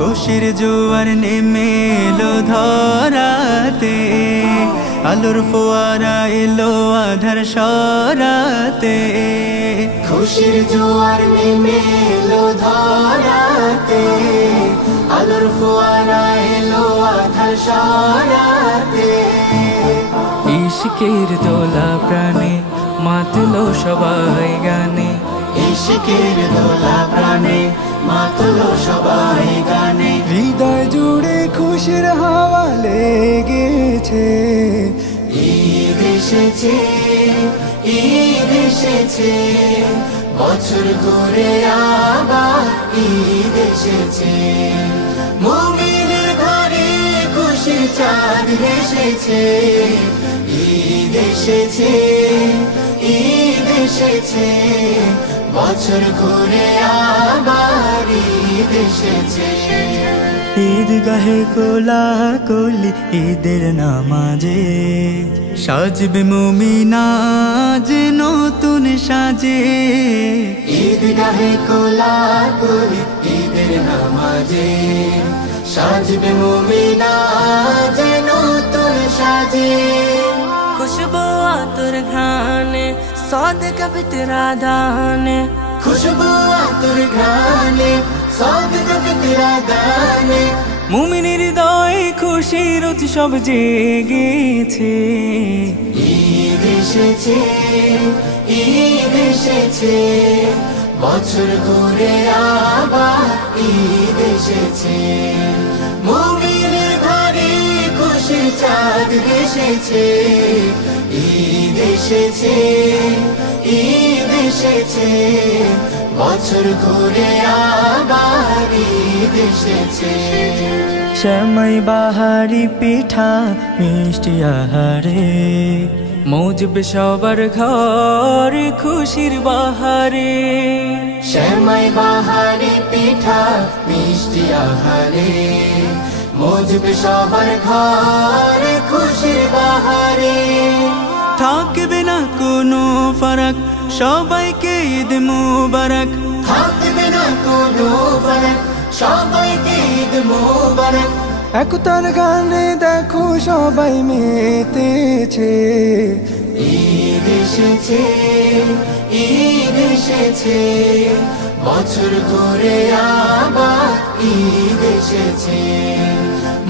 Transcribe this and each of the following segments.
খুশির জোয়ার নেমে এলো ধরাতে, আলোর ফোয়ারা এলো আধার সরাতে। খুশির জোয়ার নেমে এলো ধরাতে, আলোর ফোয়ারা এলো আধার সরাতে। ইশকের দোলা প্রাণে মাতলো সবাই গানে, ইশকের দোলা প্রাণে মাতলো সবাই গানে। হৃদয় জুড়ে খুশির হাওয়া লেগেছে। ঈদ এসেছে, ঈদ এসেছে, বছর ঘুরে আবার ঈদ এসেছে। মুমিনের ঘরে খুশির চাঁদ এসেছে। ঈদ এসেছে, ঈদ এসেছে, বছর ঘুরে আবার ঈদ এসেছে। ঈদগাহে কোলা কোলি ঈদের নামাজে, সাজবে মুমিনা যে নতুন সাজে। ঈদগাহে কোলা কোলি ঈদের নামাজে, সাজবে মুমিনা যে নতুন সাজে। खुशबू आतुर घाने सौदका फितरा दाने, খুশবু আতর ঘ্রাণে সদকা ফিতরা দানে। মুমিনের হৃদয়ে খুশির উৎসব জেগেছে। ঈদ এসেছে, ঈদ এসেছে, বছর ঘুরে আবার ঈদ এসেছে। মুমিনের ঘরে খুশির চাঁদ এসেছে। ঈদ এসেছে, ঈদ এসেছে, বছর ঘুরে আবার ঈদ এসেছে। শ্যামাই বাহারি পিঠা মিষ্টি আহারে, মজবে সবার ঘর খুশির বাহারে। শ্যামাই বাহারি পিঠা মিষ্টি আহারে, মজবে সবার ঘর খুশির বাহারে। থাকবে না কোনো ফারাক, সবাইকে ঈদ মুবারক। থাকবে না কোনো ফারাক, সবাইকে ঈদ মোবারক। একতার গানে দেখো সবাই মেতেছে। ঈদ এসেছে, ঈদ এসেছে, বছর ঘুরে আবার ঈদ এসেছে।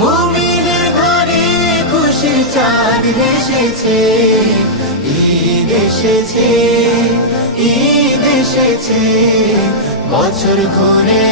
মুমিনের ঘরে খুশির চাঁদ এসেছে। ঈদ এসেছে, ঈদ এসেছে, বছর ঘুরে